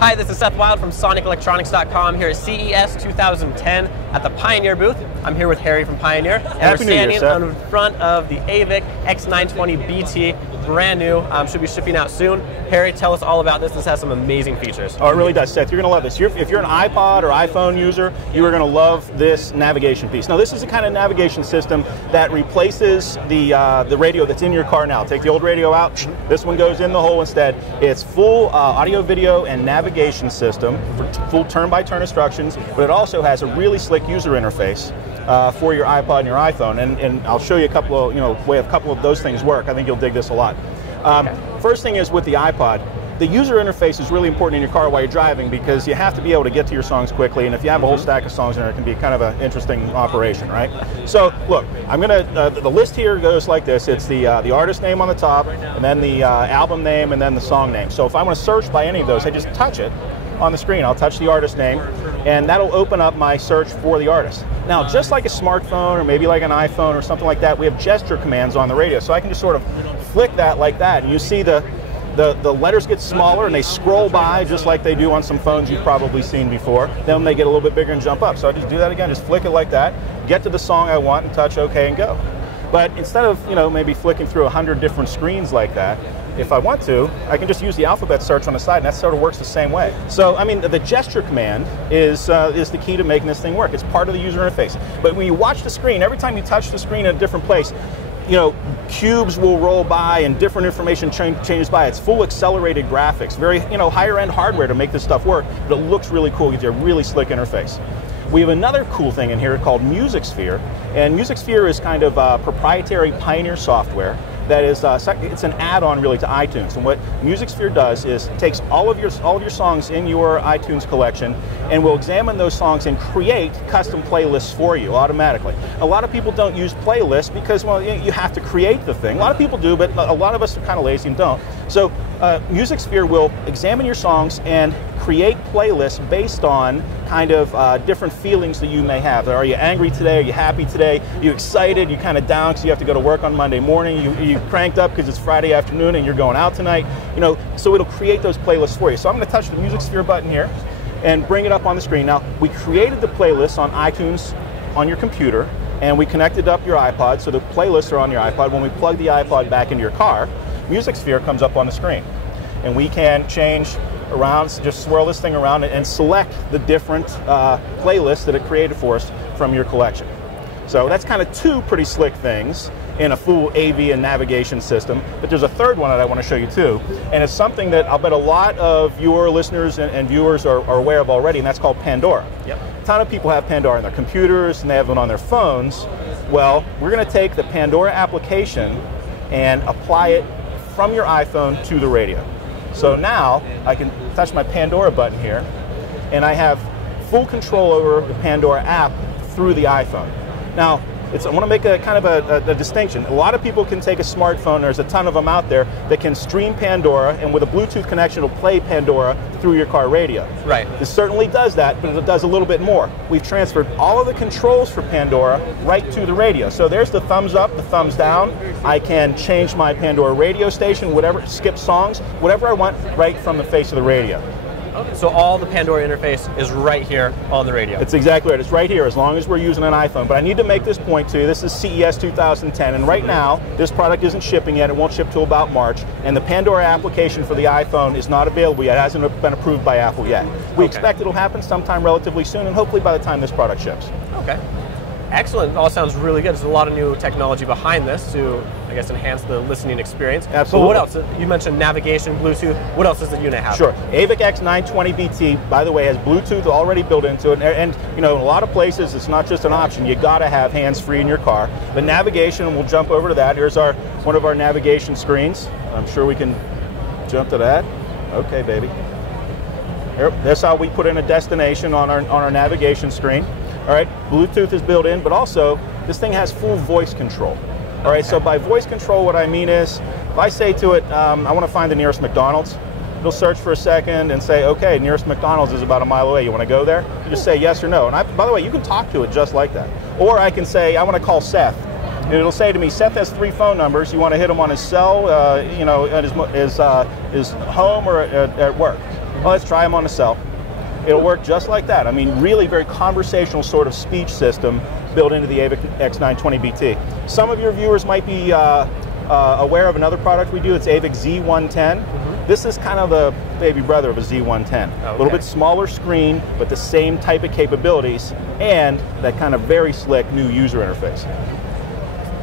Hi, this is Seth Wild from SonicElectronics.com here at CES 2010 at the Pioneer booth. I'm here with Harry from Pioneer, and Happy we're standing New Year, in front of the AVIC-X920BT, brand new, should be shipping out soon. Harry, tell us all about this. This has some amazing features. Oh, it really does, Seth. You're going to love this. If you're an iPod or iPhone user, you are going to love this navigation piece. Now, this is the kind of navigation system that replaces the radio that's in your car now. Take the old radio out, this one goes in the hole instead. It's full audio, video, and navigation system for full turn-by-turn instructions, but it also has a really slick user interface for your iPod and your iPhone. And I'll show you a couple of, way a couple of those things work. I think you'll dig this a lot. First thing is with the iPod, the user interface is really important in your car while you're driving because you have to be able to get to your songs quickly, and if you have a whole stack of songs in there, it can be kind of an interesting operation, right? So look, I'm gonna, the list here goes like this. It's the artist name on the top, and then the album name, and then the song name. So if I want to search by any of those, I just touch it on the screen. I'll touch the artist name, and that'll open up my search for the artist. Now, just like a smartphone or maybe like an iPhone or something like that, we have gesture commands on the radio, so I can just sort of flick that like that, and you see the letters get smaller and they scroll by just like they do on some phones you've probably seen before. Then they get a little bit bigger and jump up. So I just do that again, just flick it like that, get to the song I want and touch OK and go. But instead of maybe flicking through 100 different screens like that, if I want to, I can just use the alphabet search on the side, and that sort of works the same way. So, I mean, the gesture command is the key to making this thing work. It's part of the user interface. But when you watch the screen, every time you touch the screen in a different place, cubes will roll by and different information changes by. It's full accelerated graphics, very, higher end hardware to make this stuff work, but it looks really cool. It gives you a really slick interface. We have another cool thing in here called MusicSphere, and MusicSphere is kind of proprietary Pioneer software that is, it's an add-on really to iTunes. And what MusicSphere does is takes all of your songs in your iTunes collection and will examine those songs and create custom playlists for you automatically. A lot of people don't use playlists because, well, you have to create the thing. A lot of people do, but a lot of us are kind of lazy and don't. So MusicSphere will examine your songs and create playlists based on kind of different feelings that you may have. Are you angry today? Are you happy today? Are you excited? Are you kind of down because you have to go to work on Monday morning? You cranked up because it's Friday afternoon and you're going out tonight? So it'll create those playlists for you. So I'm going to touch the MusicSphere button here and bring it up on the screen. Now, we created the playlists on iTunes on your computer, and we connected up your iPod, so the playlists are on your iPod. When we plug the iPod back into your car, MusicSphere comes up on the screen. And we can change around, just swirl this thing around and select the different playlists that it created for us from your collection. So that's kind of two pretty slick things in a full AV and navigation system. But there's a third one that I want to show you too, and it's something that I'll bet a lot of your listeners and viewers are aware of already, and that's called Pandora. Yep. A ton of people have Pandora on their computers and they have it on their phones. Well, we're going to take the Pandora application and apply it from your iPhone to the radio. So now I can touch my Pandora button here, and I have full control over the Pandora app through the iPhone. Now, I want to make a kind of a distinction. A lot of people can take a smartphone, there's a ton of them out there, that can stream Pandora, and with a Bluetooth connection, it'll play Pandora through your car radio. Right. It certainly does that, but it does a little bit more. We've transferred all of the controls for Pandora right to the radio. So there's the thumbs up, the thumbs down. I can change my Pandora radio station, whatever, skip songs, whatever I want, right from the face of the radio. Okay. So all the Pandora interface is right here on the radio. It's exactly right. It's right here as long as we're using an iPhone. But I need to make this point to you. This is CES 2010, and right now this product isn't shipping yet. It won't ship till about March, and the Pandora application for the iPhone is not available yet. It hasn't been approved by Apple yet. We expect it'll happen sometime relatively soon, and hopefully by the time this product ships. Okay. Excellent. It all sounds really good. There's a lot of new technology behind this to, I guess, enhance the listening experience. Absolutely. But what else? You mentioned navigation, Bluetooth. What else does the unit have? Sure. AVIC-X920BT, by the way, has Bluetooth already built into it. And in a lot of places, it's not just an option. You got to have hands-free in your car. The navigation, and we'll jump over to that. Here's one of our navigation screens. I'm sure we can jump to that. Okay, baby. Here, that's how we put in a destination on our navigation screen. All right, Bluetooth is built in, but also this thing has full voice control. All right, so by voice control, what I mean is, if I say to it, I want to find the nearest McDonald's, it'll search for a second and say, okay, nearest McDonald's is about a mile away. You want to go there? You just say yes or no. And by the way, you can talk to it just like that. Or I can say, I want to call Seth. And it'll say to me, Seth has 3 phone numbers. You want to hit him on his cell, at his home or at work. Well, let's try them on a cell. It'll work just like that. I mean, really very conversational sort of speech system built into the AVIC-X920BT. Some of your viewers might be aware of another product we do. It's AVIC-Z110. This is kind of the baby brother of a Z110. A little bit smaller screen, but the same type of capabilities, and that kind of very slick new user interface.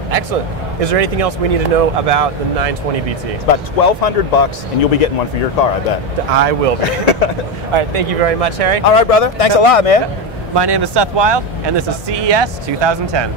Excellent. Is there anything else we need to know about the 920BT? It's about $1,200, and you'll be getting one for your car, I bet. I will be. All right, thank you very much, Harry. All right, brother. Thanks a lot, man. My name is Seth Wild, and this is CES 2010.